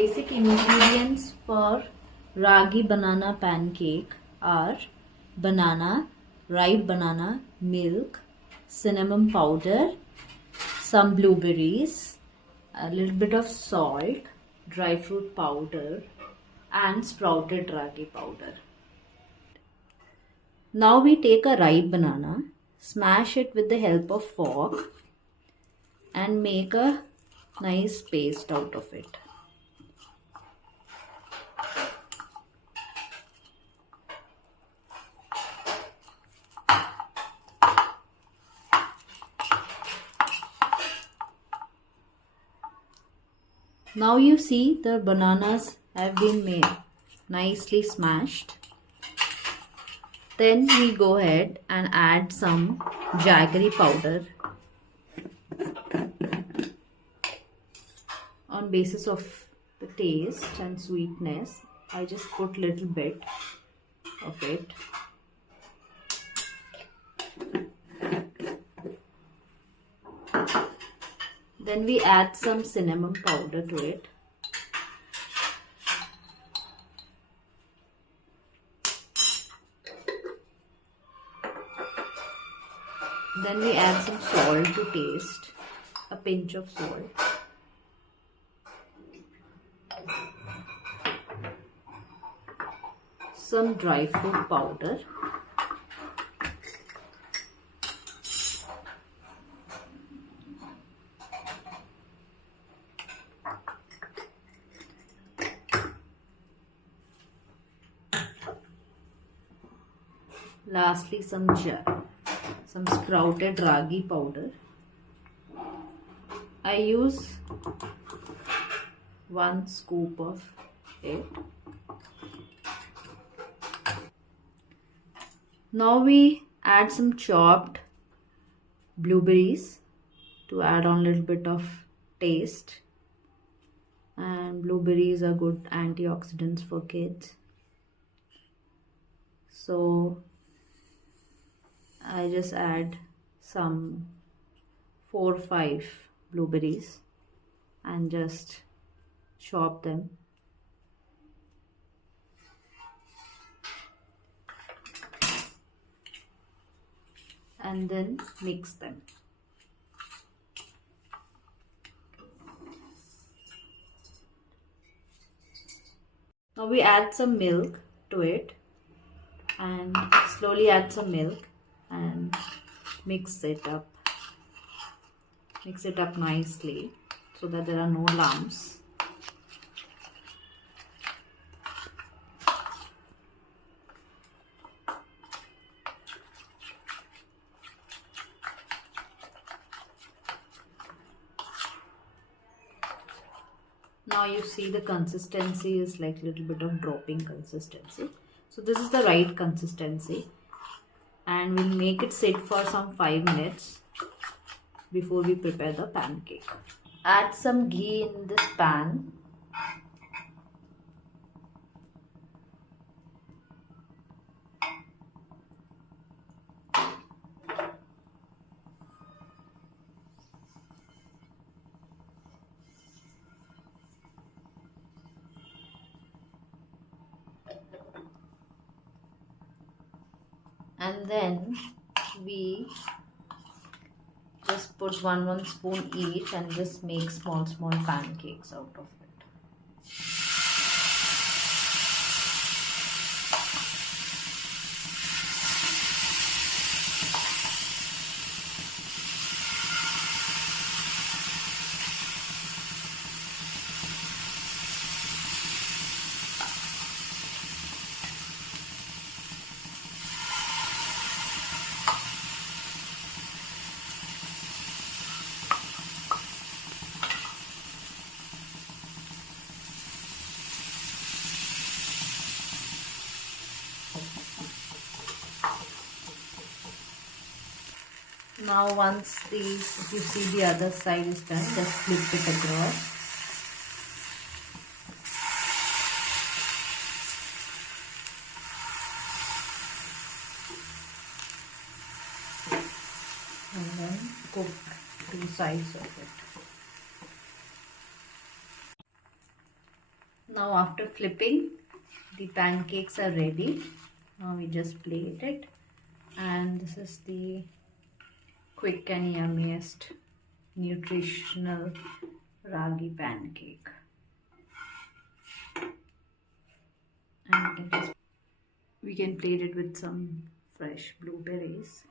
Basic ingredients for Ragi banana pancake are banana, ripe banana, milk, cinnamon powder, some blueberries, a little bit of salt, dry fruit powder, and sprouted ragi powder. Now we take a ripe banana, smash it with the help of fork, and make a nice paste out of it. Now you see the bananas have been made nicely smashed. Then we go ahead and add some jaggery powder on basis of the taste and sweetness. I just put little bit of it. Then we add some cinnamon powder to it. Then we add some salt to taste, a pinch of salt. Some dry fruit powder. Lastly, some sprouted ragi powder. I use 1 scoop of it. Now we add some chopped blueberries to add on a little bit of taste. And blueberries are good antioxidants for kids. So I just add some 4 or 5 blueberries and just chop them. And then mix them. Now we add some milk to it and slowly add some milk and mix it up. Mix it up nicely so that there are no lumps. Now you see the consistency is like a little bit of dropping consistency. So this is the right consistency. And we'll make it sit for some 5 minutes before we prepare the pancake. Add some ghee in this pan. And then we just put one spoon each and just make small pancakes out of it. Now once if you see the other side is done, just flip it across. And then cook 2 sides of it. Now after flipping, the pancakes are ready. Now we just plate it, and this is the quick and yummiest nutritional ragi pancake. And we can plate it with some fresh blueberries.